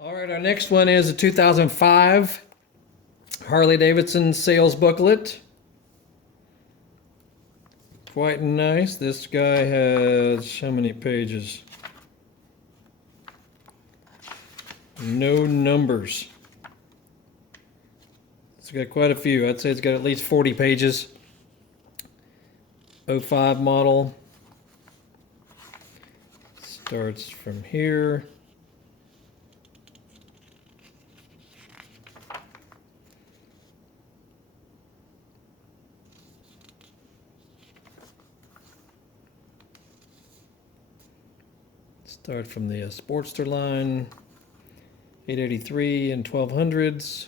All right, our next one is a 2005 Harley Davidson sales booklet. Quite nice. This guy has how many pages? No numbers. It's got quite a few. I'd say it's got at least 40 pages. '05 model. Starts from here. Start from the Sportster line, 883 and 1200s.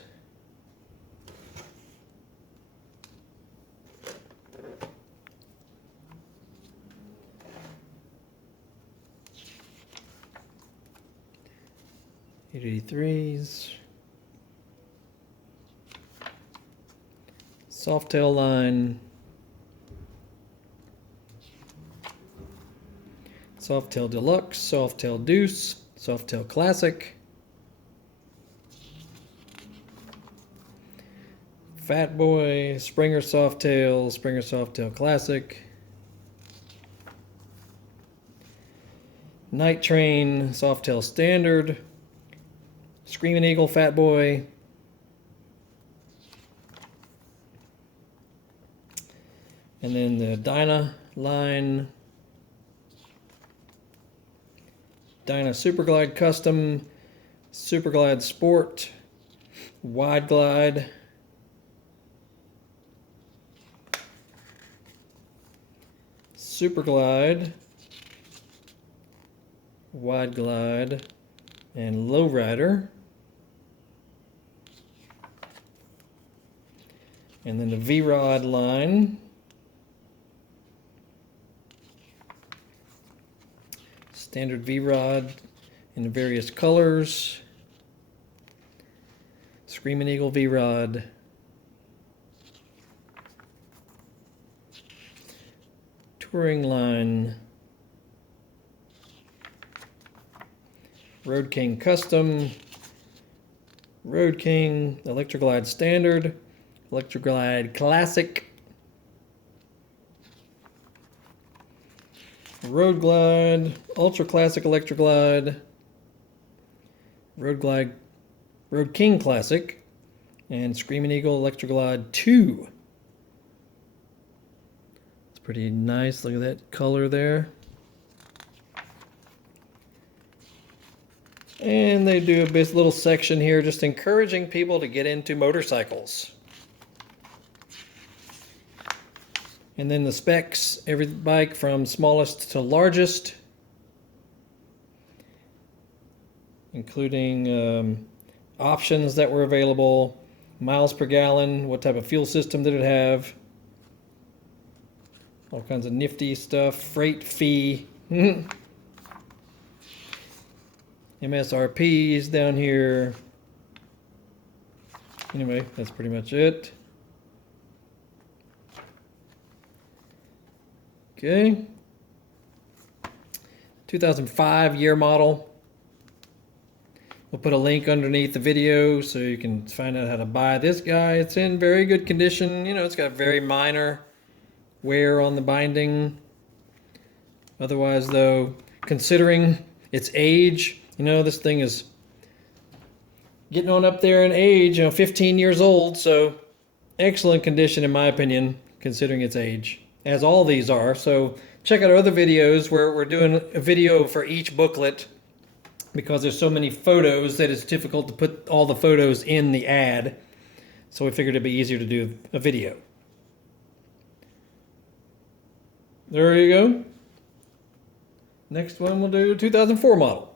.883s. Softail line. Softail Deluxe, Softail Deuce, Softail Classic, Fat Boy, Springer Softail Classic, Night Train, Softail Standard, Screaming Eagle Fat Boy, and then the Dyna line, Dyna Superglide Custom, Superglide Sport, Wide Glide, Superglide, Wide Glide, and Lowrider. And then the V-Rod line. Standard V-Rod in the various colors. Screaming Eagle V-Rod. Touring line. Road King Custom. Road King, Electroglide Standard, Electroglide Classic, Road Glide, Ultra Classic Electroglide, Road King Classic, and Screaming Eagle Electroglide 2. It's pretty nice. Look at that color there. And they do a little section here just encouraging people to get into motorcycles. And then the specs, every bike from smallest to largest, including options that were available, miles per gallon, what type of fuel system did it have, all kinds of nifty stuff, freight fee, MSRPs down here. Anyway, that's pretty much it. Okay, 2005 year model. We'll put a link underneath the video so you can find out how to buy this guy. It's in very good condition. You know, it's got very minor wear on the binding. Otherwise, though, considering its age, you know, this thing is getting on up there in age, 15 years old, so excellent condition in my opinion, considering its age. As all these are. So check out our other videos where we're doing a video for each booklet because there's so many photos that it's difficult to put all the photos in the ad. So we figured it'd be easier to do a video. There you go. Next one we'll do 2004 model.